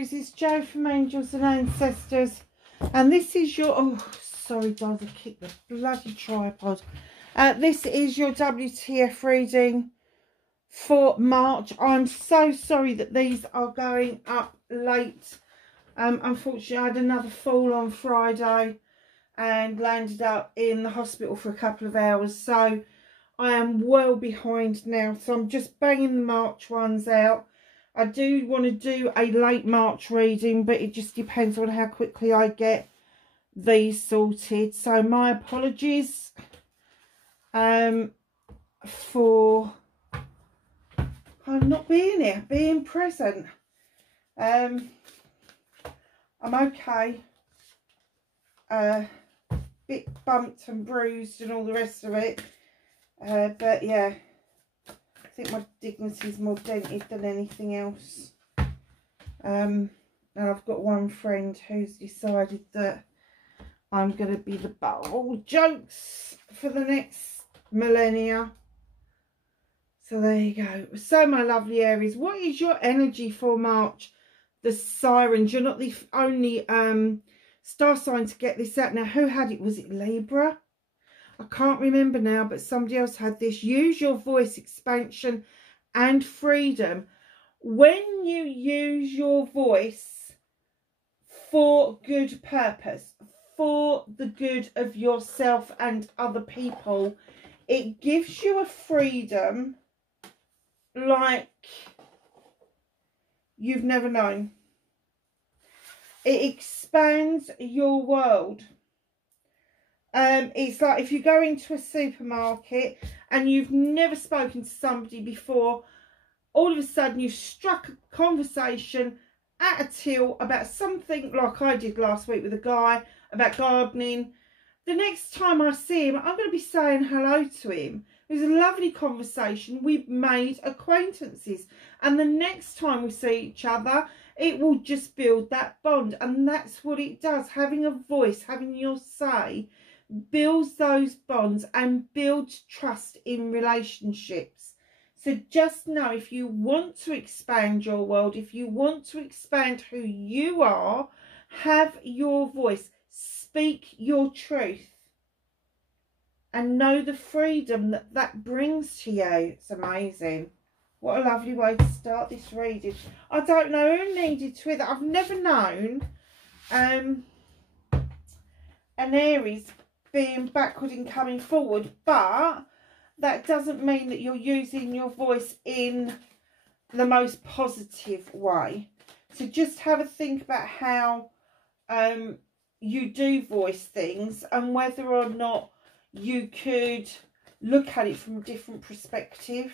Aries, it's Jo from Angels and Ancestors, and this is your, oh sorry guys, I kicked the bloody tripod. This is your WTF reading for March. I'm so sorry that these are going up late. Unfortunately I had another fall on Friday and landed up in the hospital for a couple of hours, so I am well behind now, so I'm just banging the March ones out. I do want to do a late March reading, but it just depends on how quickly I get these sorted. So my apologies for not being here, being present. I'm okay. Bit bumped and bruised and all the rest of it. But yeah, I think my dignity is more dented than anything else. And I've got one friend who's decided that I'm going to be the butt of all jokes for the next millennia. So there you go. So my lovely Aries, what is your energy for March? The Sirens. You're not the only star sign to get this out. Now, who had it? Was it Libra? I can't remember now, but somebody else had this. Use your voice, expansion and freedom. When you use your voice for good purpose, for the good of yourself and other people, it gives you a freedom like you've never known. It expands your world. It's like if you go into a supermarket and you've never spoken to somebody before, all of a sudden you've struck a conversation at a till about something like I did last week with a guy about gardening. The next time I see him, I'm going to be saying hello to him. It was a lovely conversation. We've made acquaintances. And the next time we see each other, it will just build that bond. And that's what it does. Having a voice, having your say, builds those bonds and builds trust in relationships. So just know, if you want to expand your world, if you want to expand who you are, have your voice, speak your truth, and know the freedom that that brings to you. It's amazing. What a lovely way to start this reading. I don't know who needed to hear that. I've never known an Aries being backward and coming forward, but that doesn't mean that you're using your voice in the most positive way. So just have a think about how you do voice things and whether or not you could look at it from a different perspective.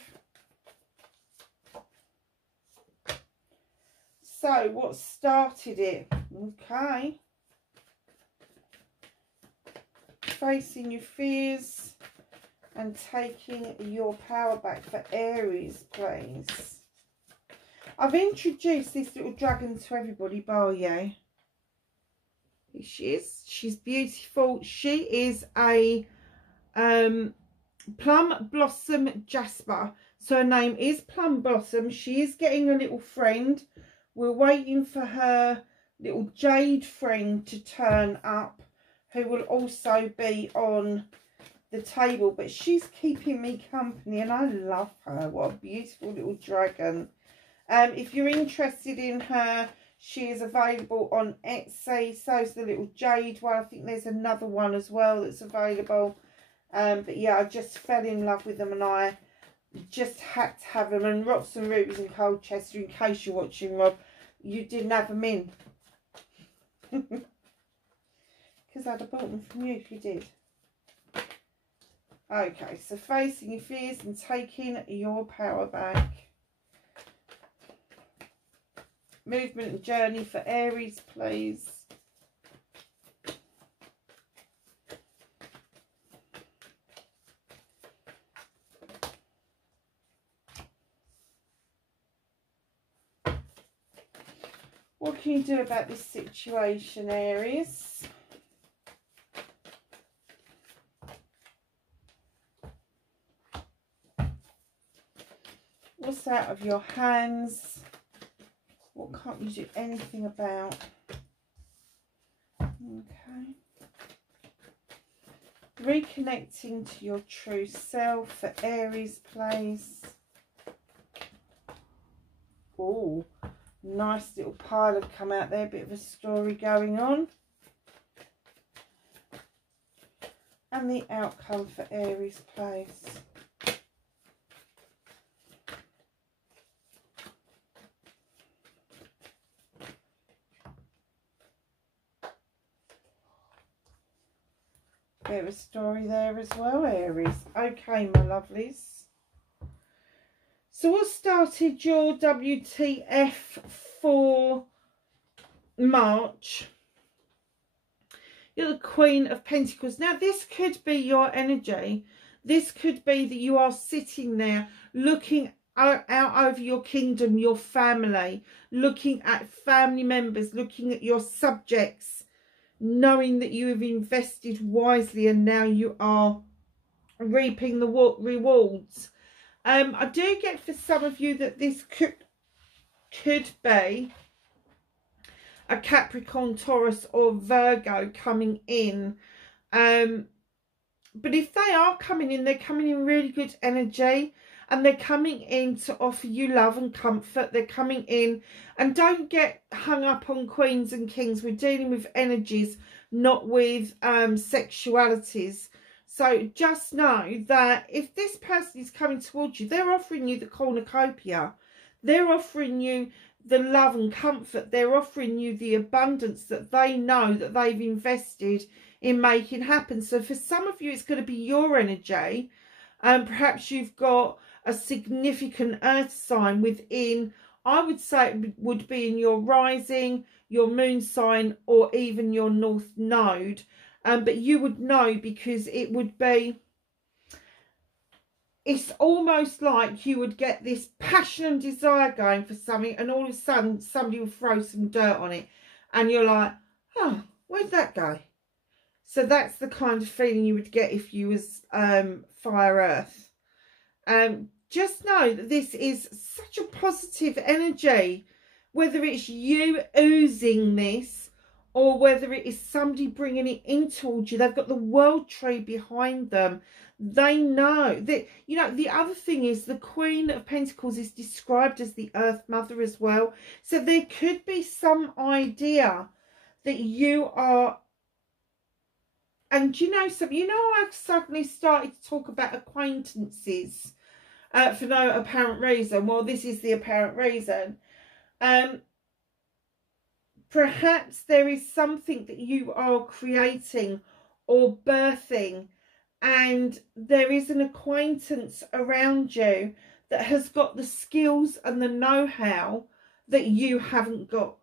So what started it? Okay. Facing your fears and taking your power back for Aries, please. I've introduced this little dragon to everybody bar you. Here she is. She's beautiful. She is a Plum Blossom Jasper. So her name is Plum Blossom. She is getting a little friend. We're waiting for her little jade friend to turn up, who will also be on the table, but she's keeping me company and I love her. What a beautiful little dragon. If you're interested in her, she is available on Etsy. So's the little jade one. I think there's another one as well that's available. But yeah, I just fell in love with them and I just had to have them. And Rocks and Rubies in Colchester, in case you're watching, Rob, you didn't have them in. Because I'd have bought them from you if you did. Okay, so facing your fears and taking your power back. Movement and journey for Aries, please. What can you do about this situation, Aries? What's out of your hands? What can't you do anything about? Okay. Reconnecting to your true self for Aries, please. Oh, nice little pile have come out there. Bit of a story going on. And the outcome for Aries, please. Bit of a story there as well, Aries. Okay, my lovelies. So what started your WTF for March? You're the Queen of Pentacles. Now, this could be your energy. This could be that you are sitting there looking out over your kingdom, your family, looking at family members, looking at your subjects, knowing that you have invested wisely and now you are reaping the rewards. I do get for some of you that this could be a Capricorn, Taurus or Virgo coming in. But if they are coming in, they're coming in really good energy. And they're coming in to offer you love and comfort. They're coming in. And don't get hung up on queens and kings. We're dealing with energies, not with sexualities. So just know that if this person is coming towards you, they're offering you the cornucopia. They're offering you the love and comfort. They're offering you the abundance that they know that they've invested in making happen. So for some of you, it's going to be your energy. Perhaps you've got a significant earth sign within, I would say it would be in your rising, your moon sign, or even your north node. But you would know because it would be, it's almost like you would get this passion and desire going for something, and all of a sudden somebody will throw some dirt on it and you're like, oh, where'd that go? So that's the kind of feeling you would get if you was fire earth. Just know that this is such a positive energy, whether it's you oozing this or whether it is somebody bringing it in towards you. They've got the world tree behind them. They know that, you know, the other thing is the Queen of Pentacles is described as the Earth Mother as well. So there could be some idea that you are, and you know something, you know, I've suddenly started to talk about acquaintances for no apparent reason. Well, this is the apparent reason. Perhaps there is something that you are creating or birthing, and there is an acquaintance around you that has got the skills and the know-how that you haven't got.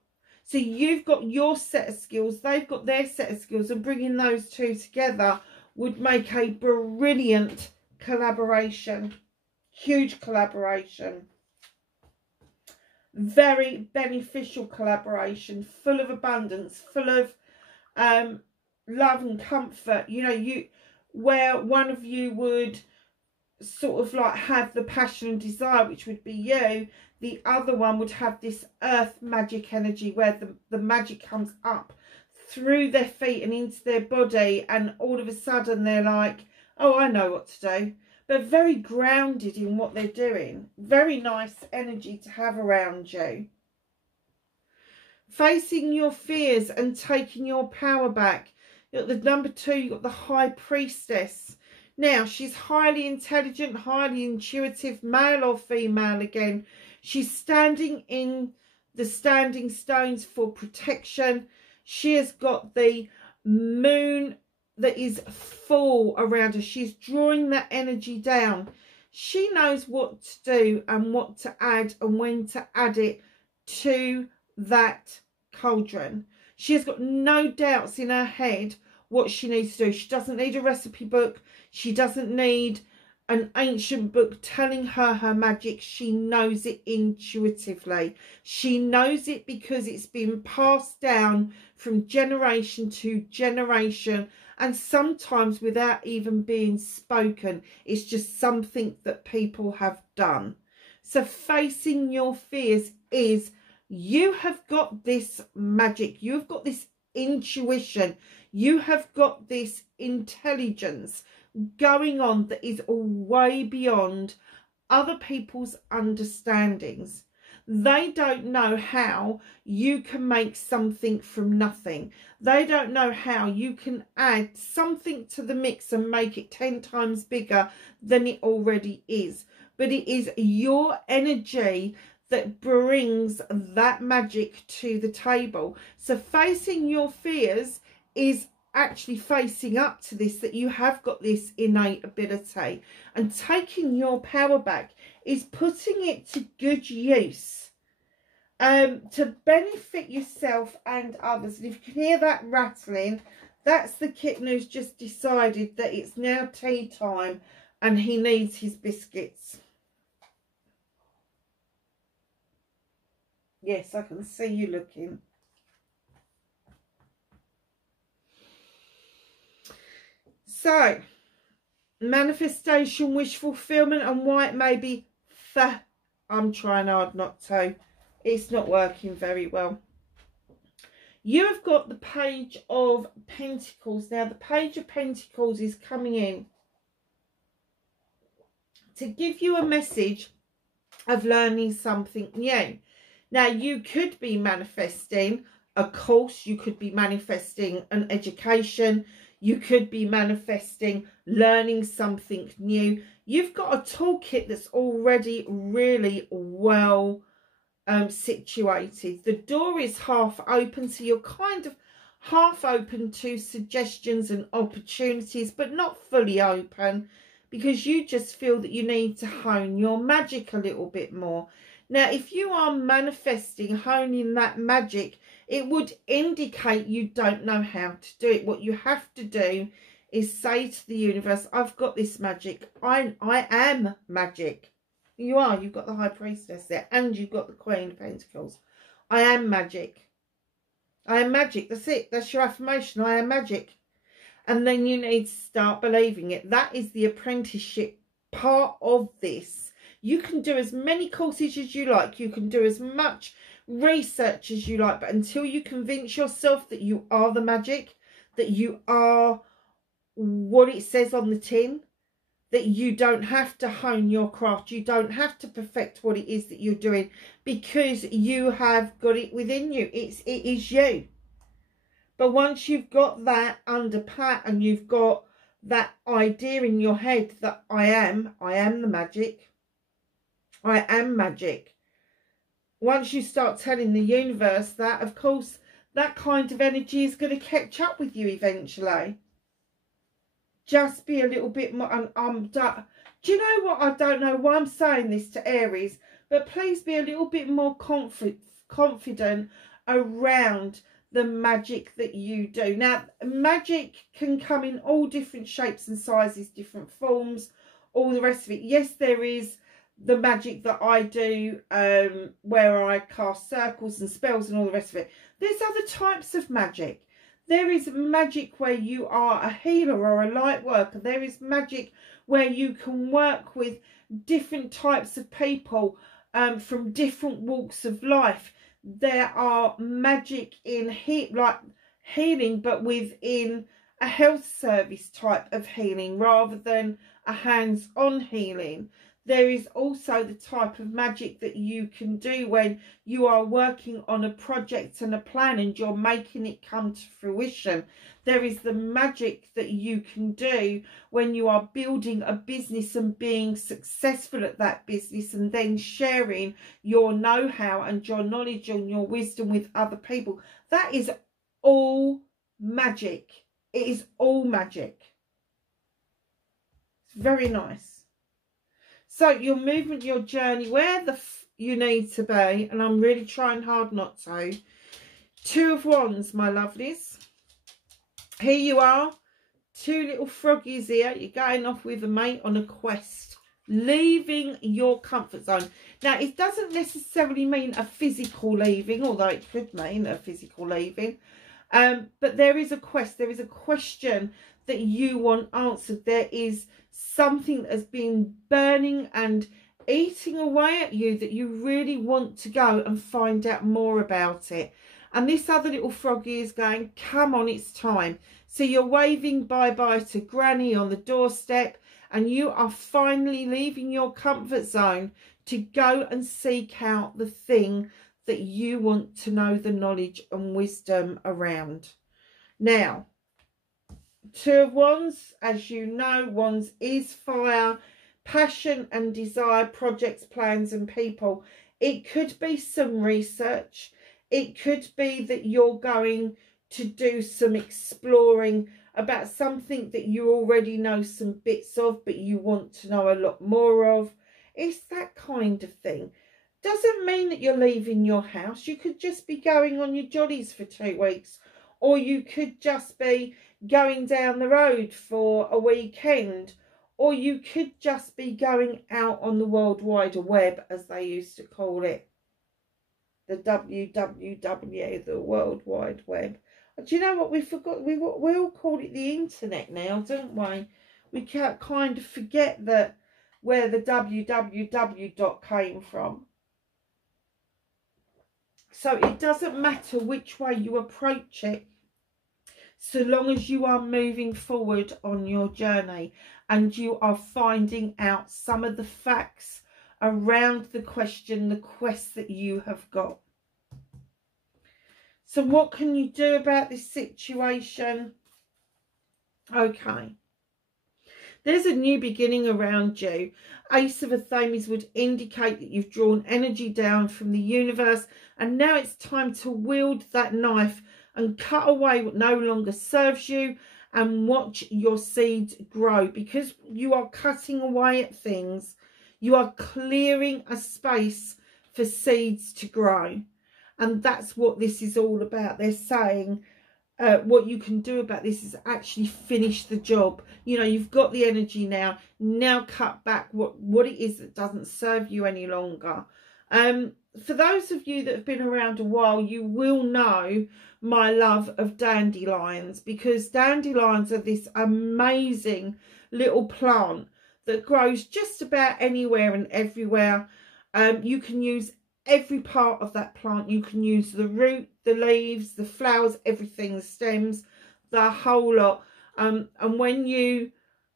So you've got your set of skills, they've got their set of skills, and bringing those two together would make a brilliant collaboration. Huge collaboration. Very beneficial collaboration, full of abundance, full of love and comfort. You know, where one of you would sort of like have the passion and desire, which would be you, the other one would have this earth magic energy where the magic comes up through their feet and into their body, and all of a sudden they're like, oh, I know what to do. They're very grounded in what they're doing. Very nice energy to have around you. Facing your fears and taking your power back. You've got the number 2, you've got the High Priestess. Now, she's highly intelligent, highly intuitive, male or female again. She's standing in the standing stones for protection. She has got the moon that is full around her. She's drawing that energy down. She knows what to do and what to add and when to add it to that cauldron. She has got no doubts in her head what she needs to do. She doesn't need a recipe book. She doesn't need an ancient book telling her her magic. She knows it intuitively. She knows it because it's been passed down from generation to generation, and sometimes without even being spoken. It's just something that people have done. So facing your fears is You have got this magic. You've got this intuition. You have got this intelligence going on that is way beyond other people's understandings. They don't know how you can make something from nothing. They don't know how you can add something to the mix and make it 10 times bigger than it already is. But it is your energy that brings that magic to the table. So facing your fears is actually facing up to this, that you have got this innate ability, and taking your power back is putting it to good use to benefit yourself and others. And if you can hear that rattling, that's the kitten who's just decided that it's now tea time and he needs his biscuits. Yes, I can see you looking. So, manifestation, wish fulfillment, and why it may be I'm trying hard not to. It's not working very well. You have got the Page of Pentacles. Now, the Page of Pentacles is coming in to give you a message of learning something new. Now, you could be manifesting a course. You could be manifesting an education. You could be manifesting learning something new. You've got a toolkit that's already really well situated. The door is half open, so you're kind of half open to suggestions and opportunities, but not fully open, because you just feel that you need to hone your magic a little bit more. Now, if you are manifesting, honing that magic, it would indicate you don't know how to do it. What you have to do is say to the universe, I've got this magic. I am magic. You are. You've got the High Priestess there, and you've got the Queen of Pentacles. I am magic. I am magic. That's it. That's your affirmation. I am magic. And then you need to start believing it. That is the apprenticeship part of this. You can do as many courses as you like. You can do as much research as you like. But until you convince yourself that you are the magic, that you are what it says on the tin, that you don't have to hone your craft, you don't have to perfect what it is that you're doing, because you have got it within you. It is you. But once you've got that under pat, and you've got that idea in your head that I am the magic, I am magic. Once you start telling the universe that, of course, that kind of energy is going to catch up with you eventually. Just be a little bit more, do you know what? I don't know why I'm saying this to Aries, but please be a little bit more confident around the magic that you do. Now, magic can come in all different shapes and sizes, different forms, all the rest of it. Yes, there is the magic that I do, where I cast circles and spells and all the rest of it. There's other types of magic. There is magic where you are a healer or a light worker. There is magic where you can work with different types of people from different walks of life. There are magic in healing, but within a health service type of healing rather than a hands-on healing. There is also the type of magic that you can do when you are working on a project and a plan and you're making it come to fruition. There is the magic that you can do when you are building a business and being successful at that business, and then sharing your know-how and your knowledge and your wisdom with other people. That is all magic. It is all magic. It's very nice. So your movement, your journey, where you need to be, and I'm really trying hard not to. Two of Wands, my lovelies. Here you are, two little froggies here. You're going off with a mate on a quest, leaving your comfort zone. Now, it doesn't necessarily mean a physical leaving, although it could mean a physical leaving. But there is a quest. There is a question that you want answered. There is something that has been burning and eating away at you that you really want to go and find out more about it. And this other little froggy is going, come on, it's time. So you're waving bye-bye to Granny on the doorstep, and you are finally leaving your comfort zone to go and seek out the thing that you want to know the knowledge and wisdom around. Now, Two of Wands, as you know, Wands is fire, passion and desire, projects, plans and people. It could be some research. It could be that you're going to do some exploring about something that you already know some bits of, but you want to know a lot more of. It's that kind of thing. Doesn't mean that you're leaving your house. You could just be going on your jollies for 2 weeks, or you could just be going down the road for a weekend, or you could just be going out on the World Wide Web, as they used to call it. The WWW, the World Wide Web. Do you know what we forgot? We all call it the internet now, don't we? We can't kind of forget that where the www came from. So it doesn't matter which way you approach it, so long as you are moving forward on your journey and you are finding out some of the facts around the question, the quest that you have got. So what can you do about this situation? Okay. There's a new beginning around you. Ace of Athames would indicate that you've drawn energy down from the universe, and now it's time to wield that knife and cut away what no longer serves you and watch your seeds grow. Because you are cutting away at things, you are clearing a space for seeds to grow. And that's what this is all about. They're saying what you can do about this is actually finish the job. You know, you've got the energy now. Now cut back what it is that doesn't serve you any longer. For those of you that have been around a while, you will know my love of dandelions, because dandelions are this amazing little plant that grows just about anywhere and everywhere. You can use every part of that plant. You can use the root, the leaves, the flowers, everything, the stems, the whole lot. And when you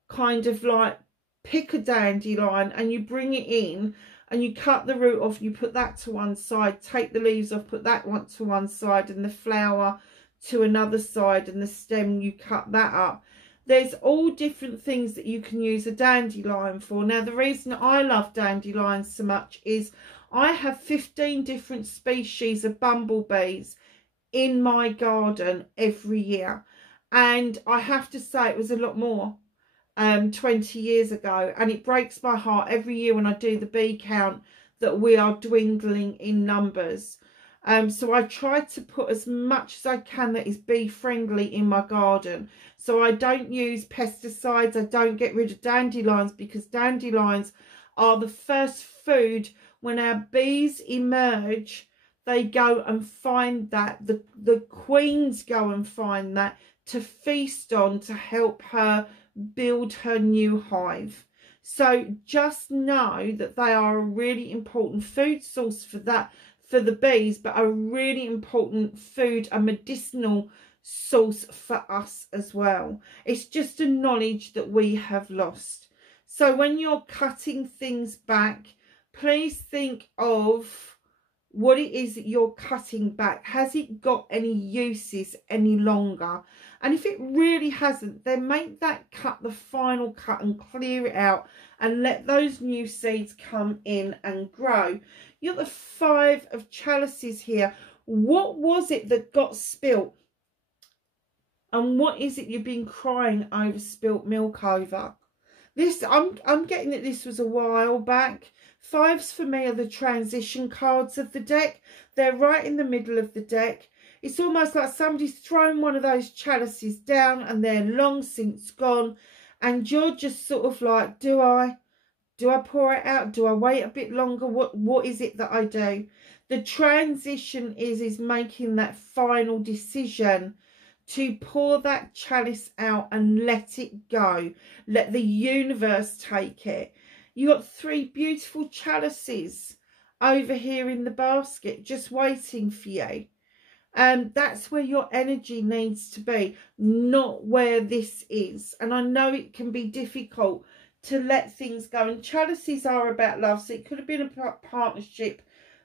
kind of like pick a dandelion and you bring it in and you cut the root off, you put that to one side, take the leaves off, put that one to one side, and the flower to another side, and the stem, you cut that up. There's all different things that you can use a dandelion for. Now, the reason I love dandelions so much is I have 15 different species of bumblebees in my garden every year. And I have to say it was a lot more 20 years ago. And it breaks my heart every year when I do the bee count that we are dwindling in numbers. So I try to put as much as I can that is bee friendly in my garden. So I don't use pesticides. I don't get rid of dandelions, because dandelions are the first food. When our bees emerge, they go and find that. The queens go and find that to feast on, to help her build her new hive. So just know that they are a really important food source for that, for the bees, but a really important food, a medicinal source for us as well. It's just a knowledge that we have lost. So when you're cutting things back, please think of what it is that you're cutting back. Has it got any uses any longer? And if it really hasn't, then make that cut the final cut and clear it out and let those new seeds come in and grow. You've got the 5 of chalices here. What was it that got spilt? And what is it you've been crying over spilt milk over? This, I'm getting that this was a while back. 5s for me are the transition cards of the deck. They're right in the middle of the deck. It's almost like somebody's thrown one of those chalices down and they're long since gone. And you're just sort of like, do I pour it out? Do I wait a bit longer? What is it that I do? The transition is making that final decision to pour that chalice out and let it go. Let the universe take it. You got 3 beautiful chalices over here in the basket just waiting for you. That's where your energy needs to be, not where this is. And I know it can be difficult to let things go. And chalices are about love. So it could have been a partnership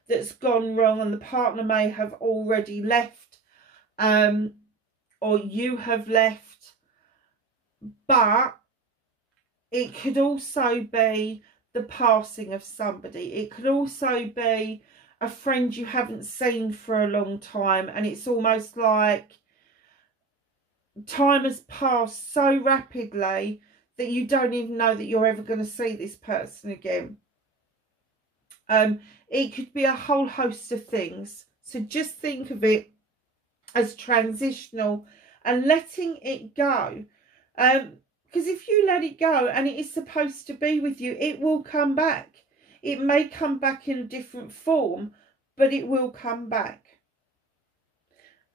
that's gone wrong and the partner may have already left, or you have left. But it could also be the passing of somebody. It could also be a friend you haven't seen for a long time, and it's almost like time has passed so rapidly that you don't even know that you're ever going to see this person again. It could be a whole host of things. So just think of it as transitional and letting it go. Because if you let it go and it is supposed to be with you, it will come back. It may come back in a different form, but it will come back.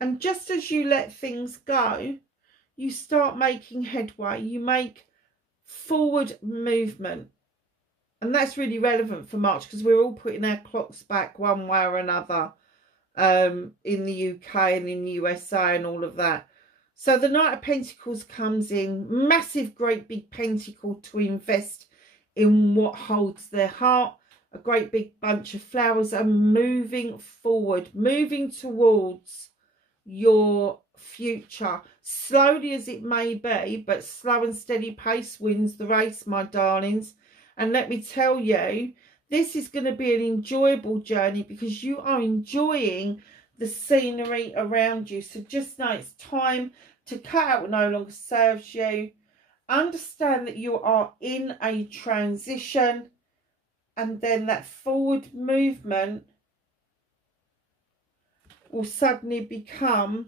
And just as you let things go, you start making headway. You make forward movement. And that's really relevant for March because we're all putting our clocks back one way or another, in the UK and in the USA and all of that. So the Knight of Pentacles comes in, massive, great big pentacle to invest in what holds their heart. A great big bunch of flowers are moving forward, moving towards your future. Slowly as it may be, but slow and steady pace wins the race, my darlings. And let me tell you, this is going to be an enjoyable journey because you are enjoying the scenery around you. So just know it's time to cut out what no longer serves you. Understand that you are in a transition, and then that forward movement will suddenly become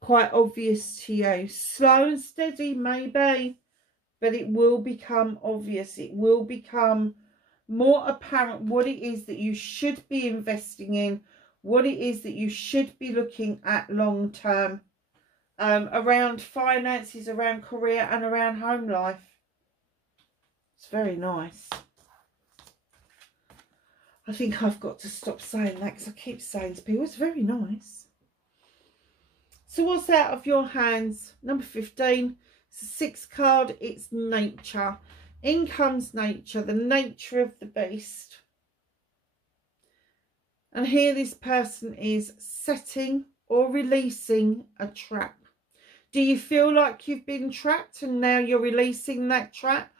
quite obvious to you. Slow and steady maybe, but it will become obvious. It will become more apparent what it is that you should be investing in, what it is that you should be looking at long term, around finances, around career and around home life. It's very nice. I think I've got to stop saying that because I keep saying to people, it's very nice. So what's out of your hands? Number 15. It's a 6th card. It's nature. In comes nature, the nature of the beast. And here this person is setting or releasing a trap. Do you feel like you've been trapped and now you're releasing that trap?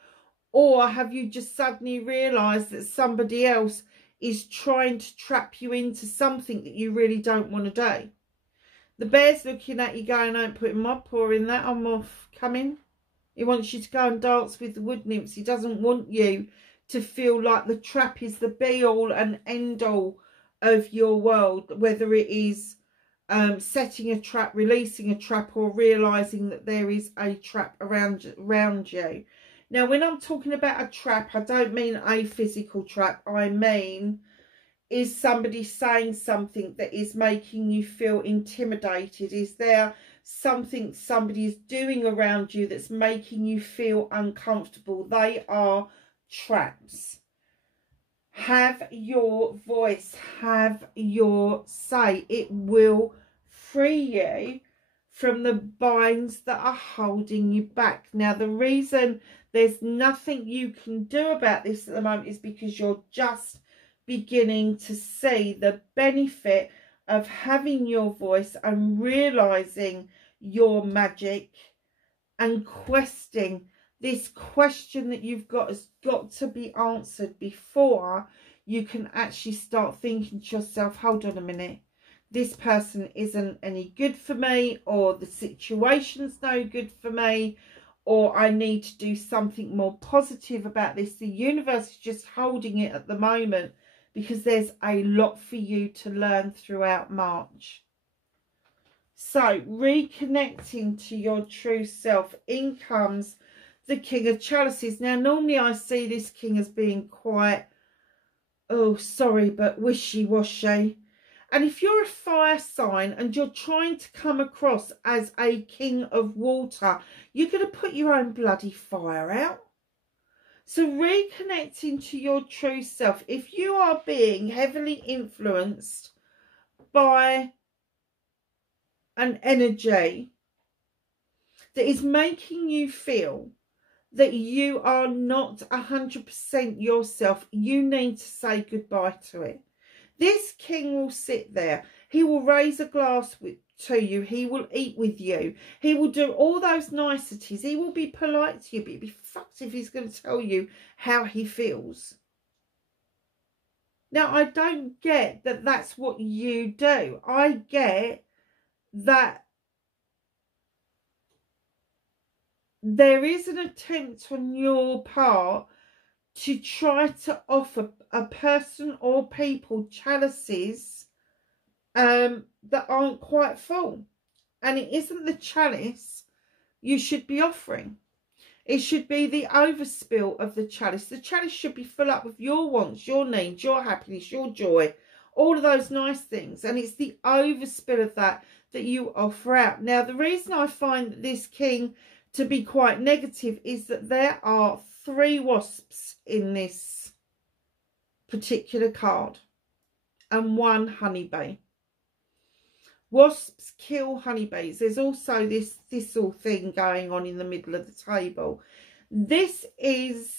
Or have you just suddenly realised that somebody else is trying to trap you into something that you really don't want to do? The bear's looking at you going, I ain't putting my paw in that, I'm off, coming. He wants you to go and dance with the wood nymphs. He doesn't want you to feel like the trap is the be all and end all of your world, whether it is setting a trap, releasing a trap, or realising that there is a trap around you. Now, when I'm talking about a trap, I don't mean a physical trap. I mean, is somebody saying something that is making you feel intimidated? Is there something somebody is doing around you that's making you feel uncomfortable? They are traps. Have your voice, have your say. It will free you from the binds that are holding you back. Now, the reason there's nothing you can do about this at the moment is because you're just beginning to see the benefit of having your voice and realizing your magic and questing. This question that you've got has got to be answered before you can actually start thinking to yourself, hold on a minute, this person isn't any good for me, or the situation's no good for me, or I need to do something more positive about this. The universe is just holding it at the moment because there's a lot for you to learn throughout March. So, reconnecting to your true self. In comes the King of Chalices. Now, normally I see this king as being quite, oh, sorry, but wishy-washy. And if you're a fire sign and you're trying to come across as a king of water, you're going to put your own bloody fire out. So reconnecting to your true self. If you are being heavily influenced by an energy that is making you feel that you are not 100% yourself, you need to say goodbye to it. This king will sit there. He will raise a glass to you. He will eat with you. He will do all those niceties. He will be polite to you, but he'd be fucked if he's going to tell you how he feels. Now, I don't get that that's what you do. I get that there is an attempt on your part to try to offer a person or people chalices that aren't quite full. And it isn't the chalice you should be offering. It should be the overspill of the chalice. The chalice should be full up with your wants, your needs, your happiness, your joy, all of those nice things. And it's the overspill of that you offer out. Now, the reason I find this king to be quite negative is that there are 3 wasps in this particular card and 1 honeybee. Wasps kill honeybees. There's also this thistle thing going on in the middle of the table. This is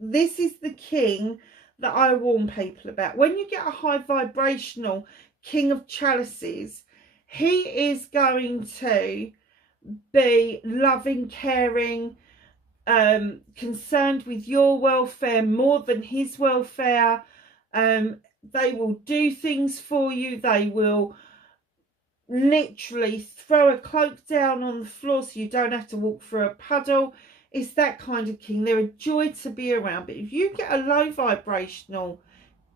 the king that I warn people about. When you get a high vibrational king of chalices, he is going to be loving, caring, concerned with your welfare more than his welfare. They will do things for you. They will literally throw a cloak down on the floor so you don't have to walk through a puddle. It's that kind of king. They're a joy to be around. But if you get a low vibrational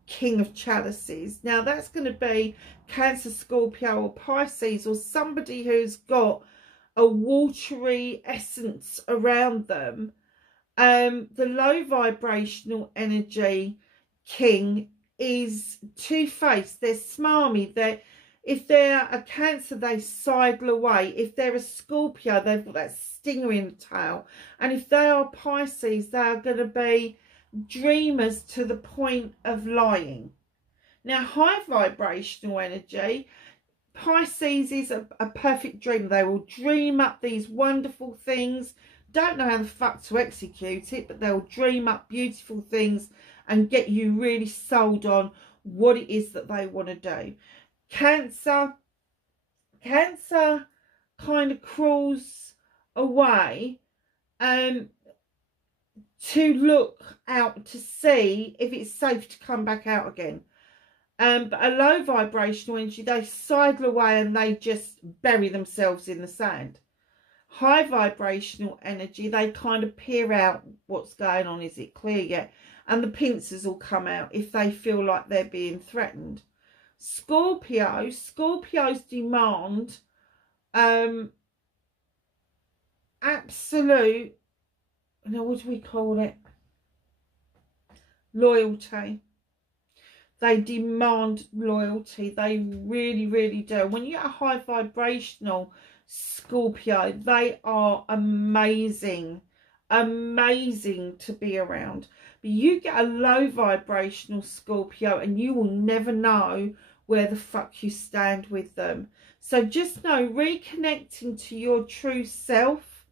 king of chalices, now that's going to be Cancer, Scorpio or Pisces, or somebody who's got a watery essence around them. The low vibrational energy king is two-faced. They're smarmy. If they're a Cancer, they sidle away. If they're a Scorpio, they've got that stinger in the tail. And if they are Pisces, they are going to be dreamers to the point of lying. Now, high vibrational energy, Pisces is a perfect dream. They will dream up these wonderful things. Don't know how the fuck to execute it, but they'll dream up beautiful things and get you really sold on what it is that they want to do. Cancer kind of crawls away to look out to see if it's safe to come back out again. But a low vibrational energy, they sidle away and they just bury themselves in the sand. High vibrational energy, they kind of peer out what's going on. Is it clear yet? And the pincers will come out if they feel like they're being threatened. Scorpios demand absolute, now what do we call it? Loyalty. They demand loyalty. They really, really do. When you get a high vibrational Scorpio, they are amazing. Amazing to be around. But you get a low vibrational Scorpio and you will never know where the fuck you stand with them. So just know, reconnecting to your true self,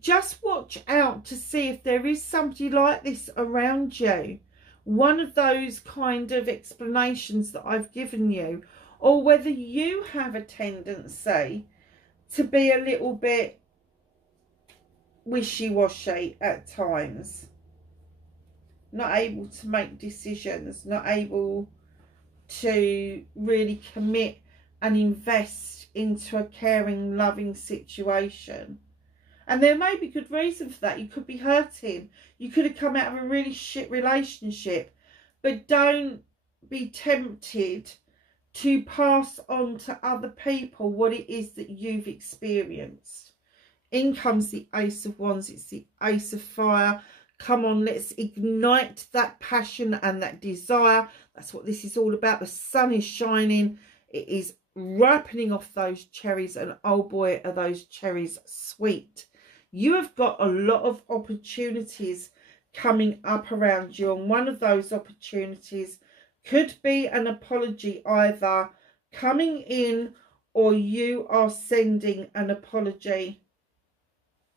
just watch out to see if there is somebody like this around you. One of those kind of explanations that I've given you, or whether you have a tendency to be a little bit wishy-washy at times. Not able to make decisions, not able to really commit and invest into a caring, loving situation. And there may be good reason for that. You could be hurting. You could have come out of a really shit relationship. But don't be tempted to pass on to other people what it is that you've experienced. In comes the Ace of Wands. It's the Ace of Fire. Come on, let's ignite that passion and that desire. That's what this is all about. The sun is shining. It is ripening off those cherries. And oh boy, are those cherries sweet. You have got a lot of opportunities coming up around you, and one of those opportunities could be an apology either coming in, or you are sending an apology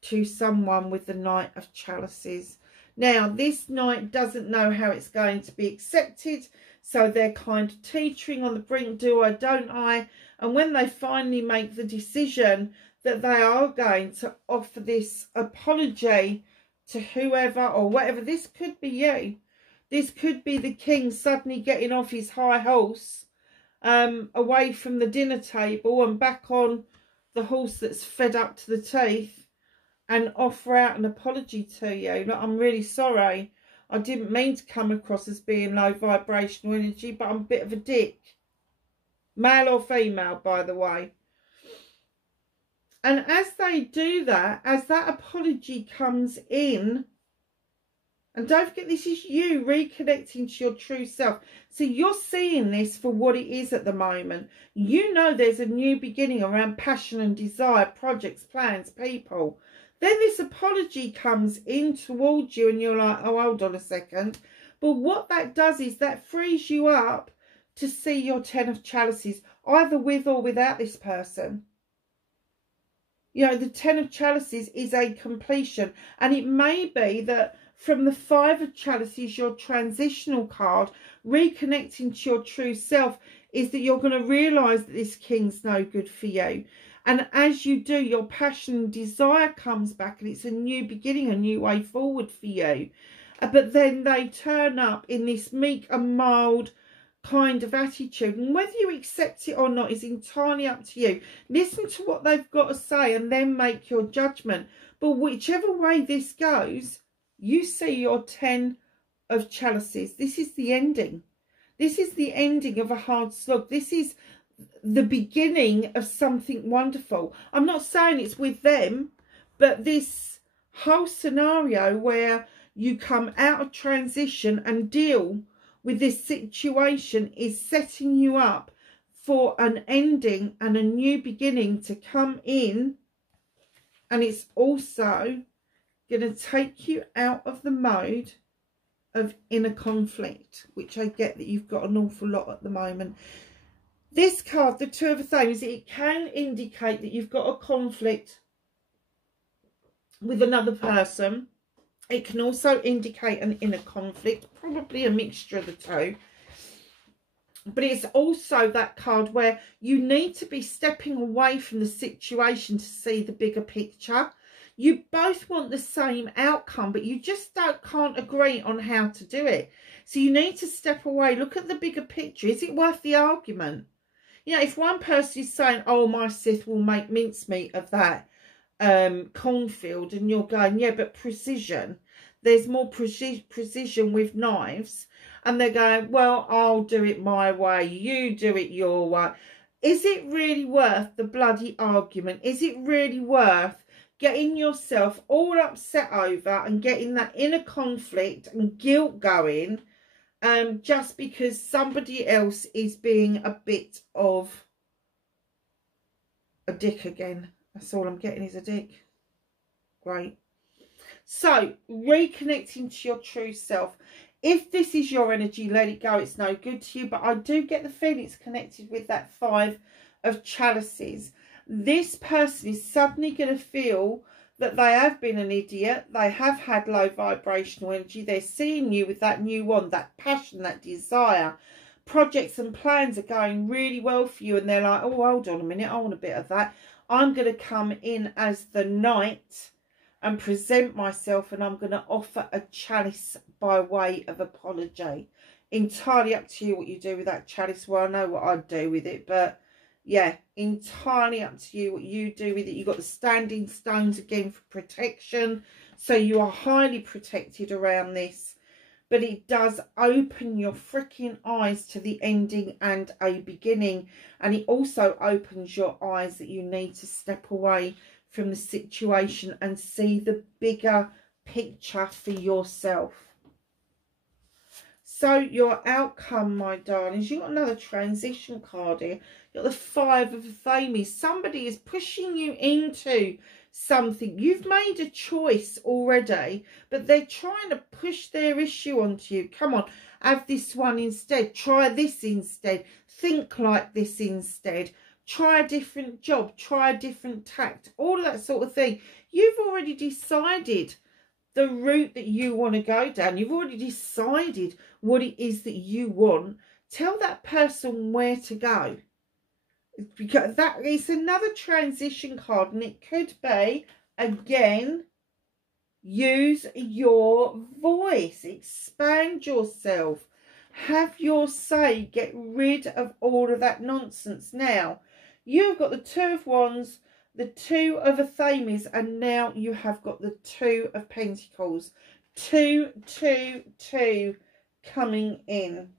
to someone with the Knight of Chalices. Now, this Knight doesn't know how it's going to be accepted, so they're kind of teetering on the brink, do I, don't I? And when they finally make the decision that they are going to offer this apology to whoever or whatever, this could be you. This could be the king suddenly getting off his high horse, away from the dinner table and back on the horse that's fed up to the teeth, and offer out an apology to you. Look, I'm really sorry. I didn't mean to come across as being low vibrational energy, but I'm a bit of a dick. Male or female, by the way. And as they do that, as that apology comes in, and don't forget, this is you reconnecting to your true self. So you're seeing this for what it is at the moment. You know there's a new beginning around passion and desire, projects, plans, people. Then this apology comes in towards you and you're like, oh, hold on a second. But what that does is that frees you up to see your 10 of Chalices, either with or without this person. You know, the 10 of Chalices is a completion. And it may be that from the 5 of Chalices, your transitional card, reconnecting to your true self, is that you're going to realise that this king's no good for you. And as you do, your passion and desire comes back, and it's a new beginning, a new way forward for you. But then they turn up in this meek and mild kind of attitude. And whether you accept it or not is entirely up to you. Listen to what they've got to say and then make your judgment. But whichever way this goes, you see your 10 of Chalices. This is the ending. This is the ending of a hard slog. This is the beginning of something wonderful. I'm not saying it's with them, but this whole scenario where you come out of transition and deal with this situation is setting you up for an ending and a new beginning to come in. And it's also going to take you out of the mode of inner conflict, which I get that you've got an awful lot at the moment. This card, the Two of Thrones, it can indicate that you've got a conflict with another person. It can also indicate an inner conflict, probably a mixture of the two. But it's also that card where you need to be stepping away from the situation to see the bigger picture. You both want the same outcome, but you just can't agree on how to do it. So you need to step away, look at the bigger picture. Is it worth the argument? You know, if one person is saying, oh, my Sith will make mincemeat of that cornfield, and you're going, yeah, but precision, there's more precision with knives, and they're going, well, I'll do it my way, you do it your way. Is it really worth the bloody argument? Is it really worth getting yourself all upset over and getting that inner conflict and guilt going, just because somebody else is being a bit of a dick again? That's all I'm getting, is a dick. Great. So, reconnecting to your true self. If this is your energy, let it go. It's no good to you. But I do get the feeling it's connected with that 5 of Chalices. This person is suddenly going to feel that they have been an idiot. They have had low vibrational energy. They're seeing you with that new one, that passion, that desire. Projects and plans are going really well for you. And they're like, oh, hold on a minute. I want a bit of that. I'm going to come in as the knight and present myself, and I'm going to offer a chalice by way of apology. Entirely up to you what you do with that chalice. Well, I know what I'd do with it, but yeah, entirely up to you what you do with it. You've got the standing stones again for protection, so you are highly protected around this. But it does open your freaking eyes to the ending and a beginning. And it also opens your eyes that you need to step away from the situation and see the bigger picture for yourself. So your outcome, my darlings, you've got another transition card here. You've got the Five of Affirmations. Somebody is pushing you into something. You've made a choice already, but they're trying to push their issue onto you. Come on, have this one instead. Try this instead. Think like this instead. Try a different job. Try a different tact. All of that sort of thing. You've already decided the route that you want to go down. You've already decided what it is that you want. Tell that person where to go. Because that is another transition card, and it could be, again, use your voice, expand yourself, have your say, get rid of all of that nonsense. Now, you've got the Two of Wands, the Two of Affirmations, and now you have got the Two of Pentacles. 2, 2, 2 coming in.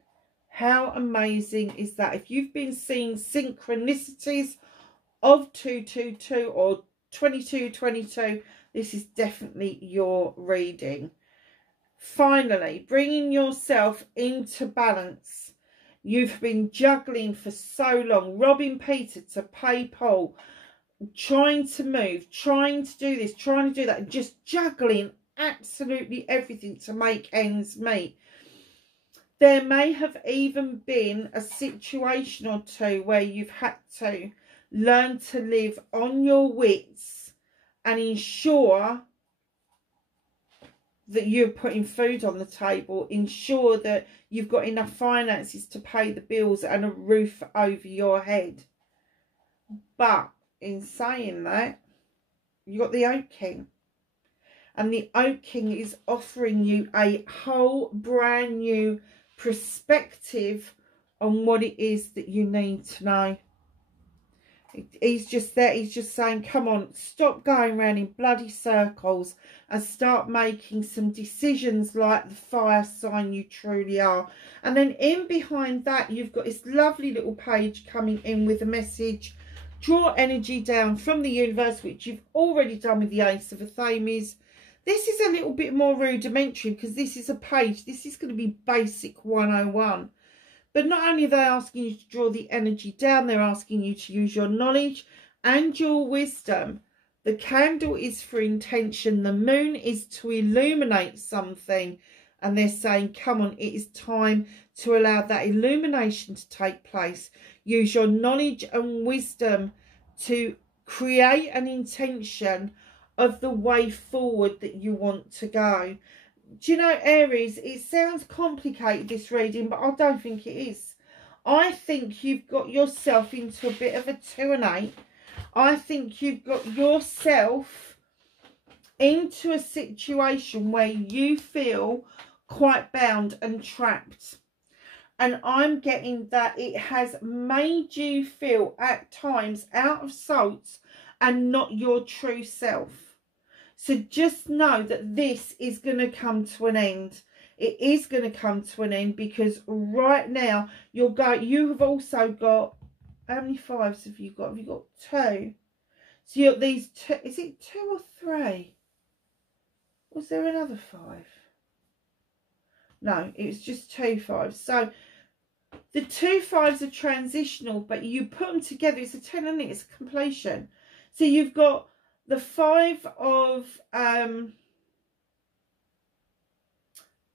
How amazing is that? If you've been seeing synchronicities of 222 or 2222, this is definitely your reading. Finally, bringing yourself into balance. You've been juggling for so long, robbing Peter to pay Paul, trying to move, trying to do this, trying to do that, and just juggling absolutely everything to make ends meet. There may have even been a situation or two where you've had to learn to live on your wits and ensure that you're putting food on the table, ensure that you've got enough finances to pay the bills and a roof over your head. But in saying that, you've got the Oak King. And the Oak King is offering you a whole brand new perspective on what it is that you need to know. He's just there. He's just saying, come on, stop going around in bloody circles and start making some decisions like the fire sign you truly are. And then in behind that, you've got this lovely little page coming in with a message. Draw energy down from the universe, which you've already done with the Ace of Affirmations. This is a little bit more rudimentary because this is a page. This is going to be basic 101. But not only are they asking you to draw the energy down, they're asking you to use your knowledge and your wisdom. The candle is for intention. The moon is to illuminate something. And they're saying, come on, it is time to allow that illumination to take place. Use your knowledge and wisdom to create an intention of the way forward that you want to go. Do you know, Aries, it sounds complicated, this reading, but I don't think it is. I think you've got yourself into a bit of a 2 and 8. I think you've got yourself into a situation where you feel quite bound and trapped. And I'm getting that it has made you feel at times out of sorts and not your true self. So just know that this is going to come to an end. It is going to come to an end because right now you have also got, how many fives have you got? Have you got 2? So you've got these 2, is it 2 or 3? Was there another 5? No, it was just 2 5s. So the 2 5s are transitional, but you put them together, it's a 10 and it's a completion. So you've got the 5 of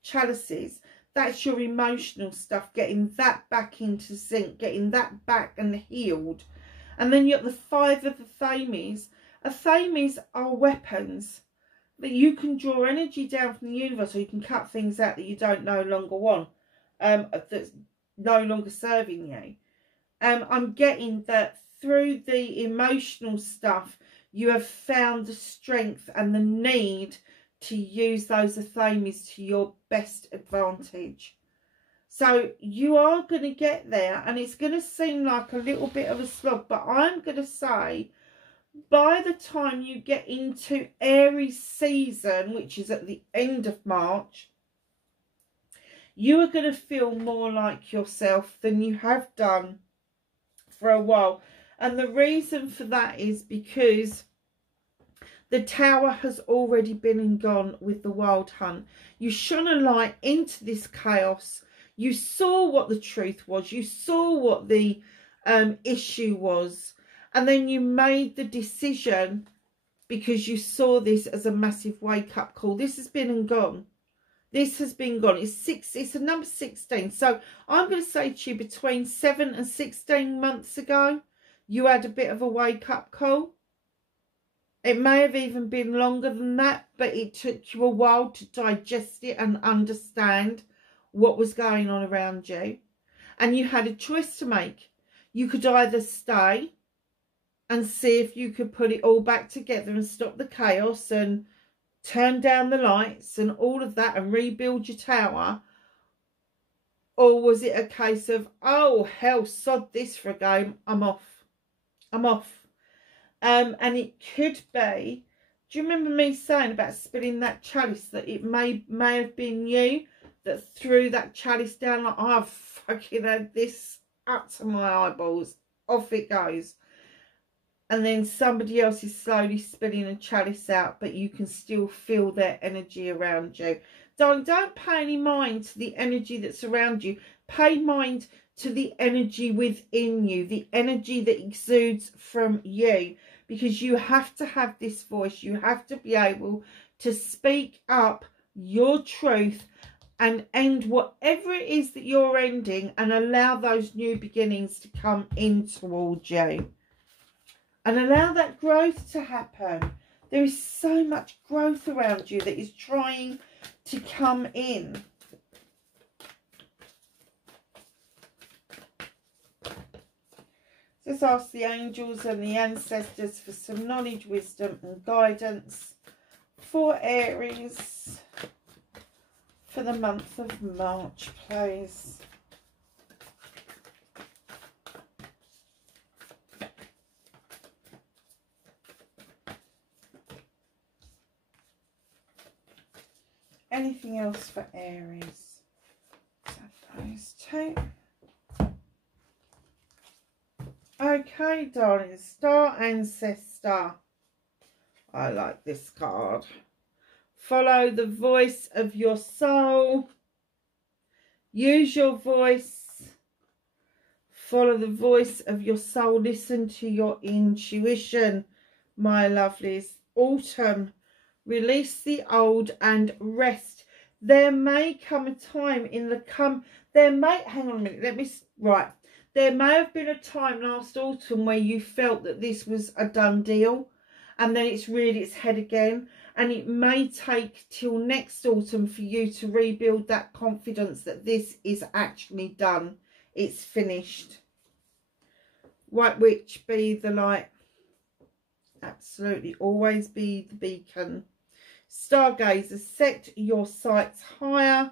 chalices. That's your emotional stuff, getting that back into sync, getting that back and healed. And then you've got the 5 of Affirmations. Affirmations are weapons that you can draw energy down from the universe, or you can cut things out that you don't no longer want, that's no longer serving you. I'm getting that through the emotional stuff, you have found the strength and the need to use those Affirmations to your best advantage. So you are going to get there, and it's going to seem like a little bit of a slog, but I'm going to say by the time you get into Aries season, which is at the end of March, you are going to feel more like yourself than you have done for a while. And the reason for that is because the Tower has already been and gone with the Wild Hunt. You shone a light into this chaos. You saw what the truth was. You saw what the issue was. And then you made the decision because you saw this as a massive wake-up call. This has been and gone. This has been gone. It's a number 16. So I'm going to say to you, between 7 and 16 months ago, you had a bit of a wake-up call. It may have even been longer than that, but it took you a while to digest it and understand what was going on around you. And you had a choice to make. You could either stay and see if you could put it all back together and stop the chaos and turn down the lights and all of that and rebuild your tower. Or was it a case of, oh, hell, sod this for a game, I'm off. I'm off. And it could be, do you remember me saying about spilling that chalice, that it may have been you that threw that chalice down, like, oh, I've fucking had this up to my eyeballs, off it goes. And then somebody else is slowly spilling a chalice out, but you can still feel their energy around you. Don't pay any mind to the energy that's around you. Pay mind to the energy within you, the energy that exudes from you, because you have to have this voice. You have to be able to speak up your truth and end whatever it is that you're ending, and allow those new beginnings to come in towards you. And allow that growth to happen. There is so much growth around you that is trying to come in. Just ask the angels and the ancestors for some knowledge, wisdom and guidance for Aries for the month of March, please. Anything else for Aries? Those two. Okay, darling. Star Ancestor. I like this card. Follow the voice of your soul. Use your voice. Follow the voice of your soul. Listen to your intuition, my lovelies. Autumn. Release the old and rest. There may come a time in the hang on a minute, there may have been a time last autumn where you felt that this was a done deal, and then it's reared its head again, and it may take till next autumn for you to rebuild that confidence that this is actually done. It's finished. White Witch, be the light. Absolutely, always be the beacon. Stargazer, set your sights higher.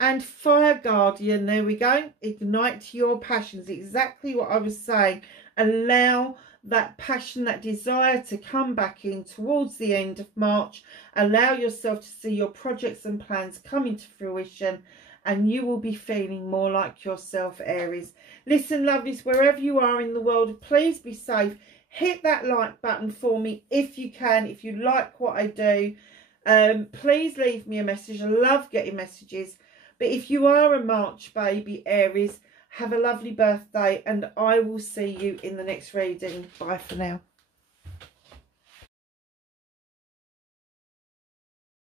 And Fire Guardian, there we go. Ignite your passions. Exactly what I was saying. Allow that passion, that desire to come back in towards the end of March. Allow yourself to see your projects and plans come into fruition, and you will be feeling more like yourself, Aries. Listen, lovelies, wherever you are in the world, please be safe. Hit that like button for me if you can, if you like what I do. Please leave me a message. I love getting messages. But if you are a March baby, Aries, have a lovely birthday, and I will see you in the next reading. Bye for now.